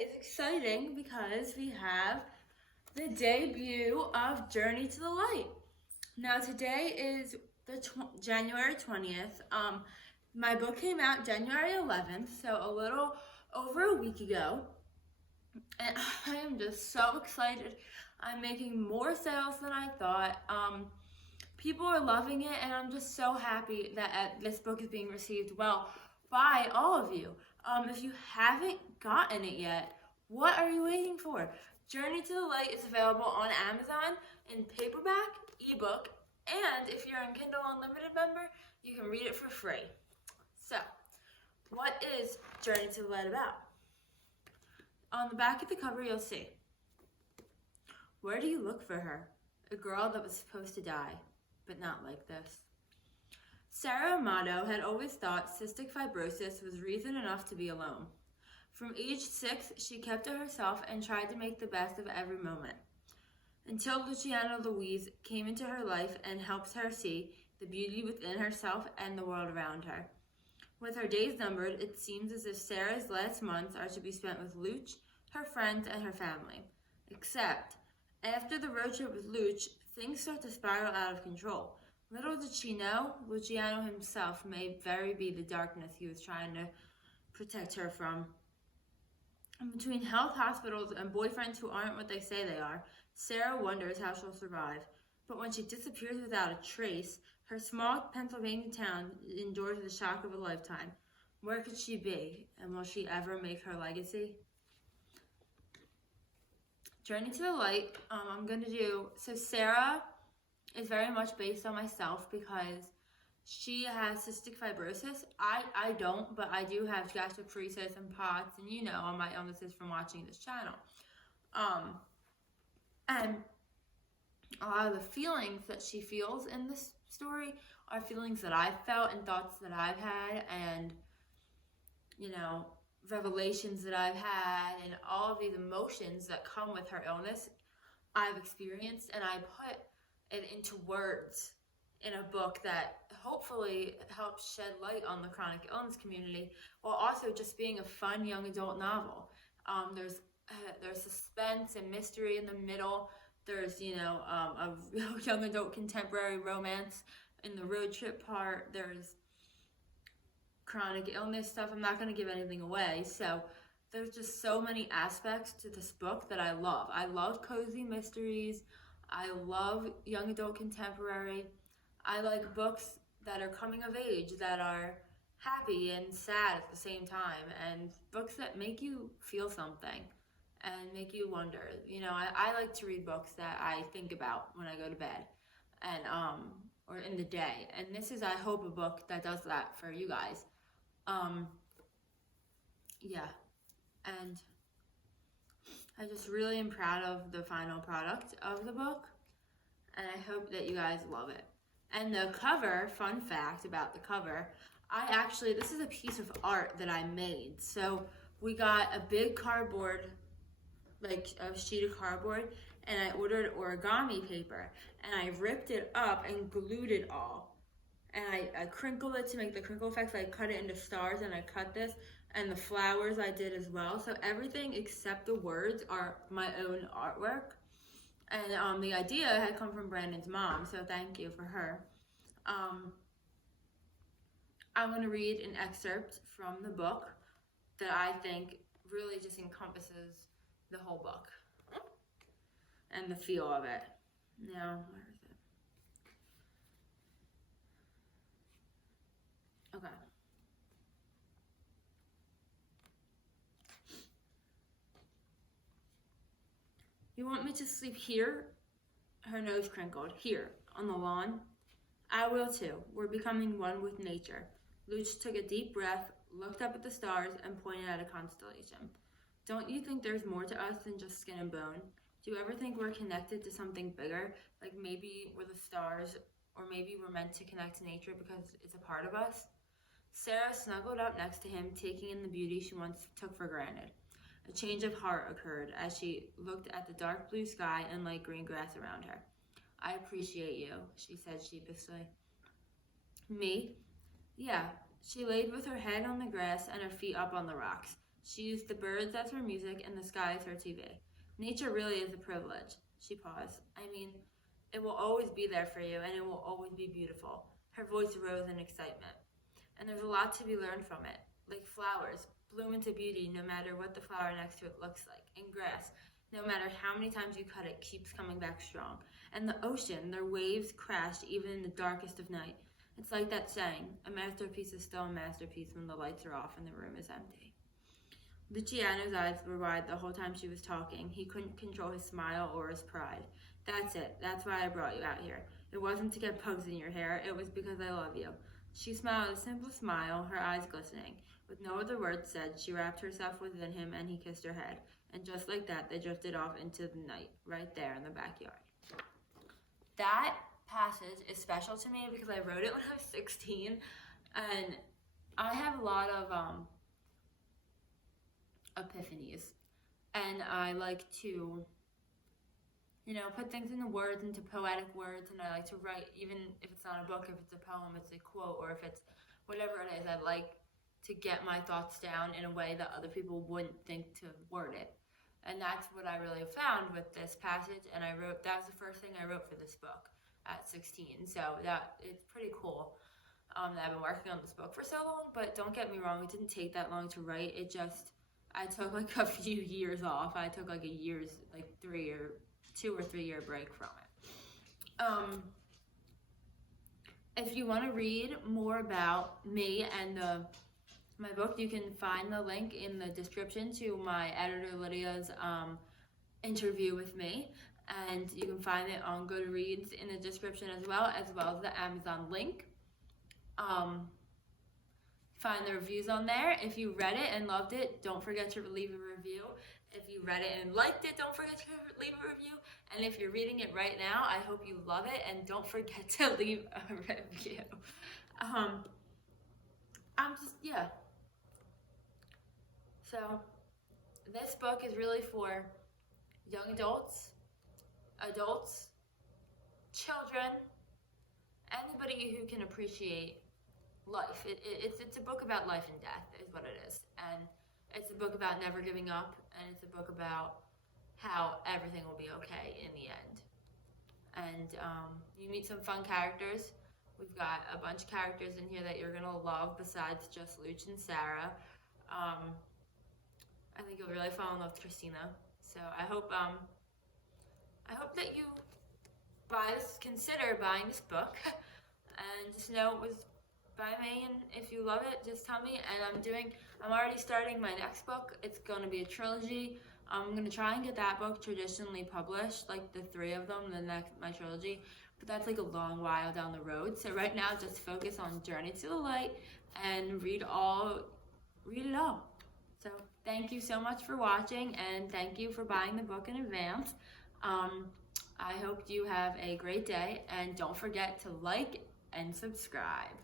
is exciting because we have the debut of Journey to the Light. Now today is the January 20th. My book came out January 11th, so a little over a week ago. And I am just so excited. I'm making more sales than I thought. People are loving it, and I'm just so happy that this book is being received well by all of you. If you haven't gotten it yet, what are you waiting for? Journey to the Light is available on Amazon in paperback, ebook, and if you're a Kindle Unlimited member, you can read it for free. So, what is Journey to the Light about? On the back of the cover, you'll see, where do you look for her? A girl that was supposed to die, but not like this. Sarah Amato had always thought cystic fibrosis was reason enough to be alone. From age 6, she kept to herself and tried to make the best of every moment. Until Luciano Louise came into her life and helped her see the beauty within herself and the world around her. With her days numbered, it seems as if Sarah's last months are to be spent with Luch, her friends, and her family. Except, after the road trip with Luch, things start to spiral out of control. Little did she know, Luciano himself may very be the darkness he was trying to protect her from. And between health hospitals and boyfriends who aren't what they say they are, Sarah wonders how she'll survive. But when she disappears without a trace, her small Pennsylvania town endures the shock of a lifetime. Where could she be, and will she ever make her legacy? Journey to the Light, so Sarah is very much based on myself because she has cystic fibrosis. I don't, but I do have gastroparesis and POTS, and you know all my illnesses from watching this channel. And a lot of the feelings that she feels in this story are feelings that I've felt and thoughts that I've had, and revelations that I've had, and all of these emotions that come with her illness I've experienced, and I put it into words in a book that hopefully helps shed light on the chronic illness community, while also just being a fun young adult novel. There's suspense and mystery in the middle. There's a young adult contemporary romance in the road trip part. There's chronic illness stuff. I'm not going to give anything away. So there's just so many aspects to this book that I love. I love cozy mysteries. I love young adult contemporary. I like books that are coming of age, that are happy and sad at the same time, and books that make you feel something and make you wonder. I like to read books that I think about when I go to bed and or in the day. And this is, I hope, a book that does that for you guys. And I just really am proud of the final product of the book, and I hope that you guys love it. And the cover, fun fact about the cover, this is a piece of art that I made. So we got a big cardboard, like a sheet of cardboard, and I ordered origami paper, and I ripped it up and glued it all. And I crinkled it to make the crinkle effects. I cut it into stars, and I cut this, and the flowers I did as well. So everything except the words are my own artwork. And the idea had come from Brandon's mom, so thank you for her. I'm going to read an excerpt from the book that I think really just encompasses the whole book and the feel of it. Now, where is it? Okay. You want me to sleep here? Her nose crinkled. Here, on the lawn? I will too. We're becoming one with nature. Luch took a deep breath, looked up at the stars, and pointed at a constellation. Don't you think there's more to us than just skin and bone? Do you ever think we're connected to something bigger? Like maybe we're the stars, or maybe we're meant to connect to nature because it's a part of us? Sarah snuggled up next to him, taking in the beauty she once took for granted. A change of heart occurred as she looked at the dark blue sky and light green grass around her. I appreciate you, she said sheepishly. Me? Yeah. She laid with her head on the grass and her feet up on the rocks. She used the birds as her music and the sky as her TV. Nature really is a privilege. She paused. I mean, it will always be there for you, and it will always be beautiful. Her voice rose in excitement. And there's a lot to be learned from it. Like flowers, bloom into beauty no matter what the flower next to it looks like. And grass, no matter how many times you cut it, keeps coming back strong. And the ocean, their waves crash even in the darkest of night. It's like that saying, a masterpiece is still a masterpiece when the lights are off and the room is empty. Luciano's eyes were wide the whole time she was talking. He couldn't control his smile or his pride. That's it. That's why I brought you out here. It wasn't to get bugs in your hair. It was because I love you. She smiled a simple smile, her eyes glistening. With no other words said, she wrapped herself within him and he kissed her head. And just like that, they drifted off into the night, right there in the backyard. That passage is special to me because I wrote it when I was 16. And I have a lot of epiphanies. And I like to, put things into words, into poetic words, and I like to write, even if it's not a book, if it's a poem, it's a quote, or if it's whatever it is, I like to get my thoughts down in a way that other people wouldn't think to word it. And that's what I really found with this passage, and that was the first thing I wrote for this book at 16, so it's pretty cool that I've been working on this book for so long, but don't get me wrong, it didn't take that long to write. I took like a few years off. I took like 2 or 3 year break from it. If you want to read more about me and my book, you can find the link in the description to my editor Lydia's interview with me, and you can find it on Goodreads in the description as well as the Amazon link. Find the reviews on there. If you read it and loved it, don't forget to leave a review. If you read it and liked it, don't forget to leave a review. And if you're reading it right now, I hope you love it, and don't forget to leave a review. So this book is really for young adults, children, anybody who can appreciate life. It's a book about life and death is what it is. And it's a book about never giving up, and it's a book about how everything will be okay in the end. And you meet some fun characters. We've got a bunch of characters in here that you're gonna love besides just Luch and Sarah. I think you'll really fall in love with Christina. So I hope that you consider buying this book, and just know it was by me, and if you love it, just tell me. And I'm already starting my next book. It's going to be a trilogy. I'm going to try and get that book traditionally published, like the 3 of them, my trilogy, but that's like a long while down the road. So right now, just focus on Journey to the Light and read it all. So thank you so much for watching, and thank you for buying the book in advance. I hope you have a great day, and don't forget to like and subscribe.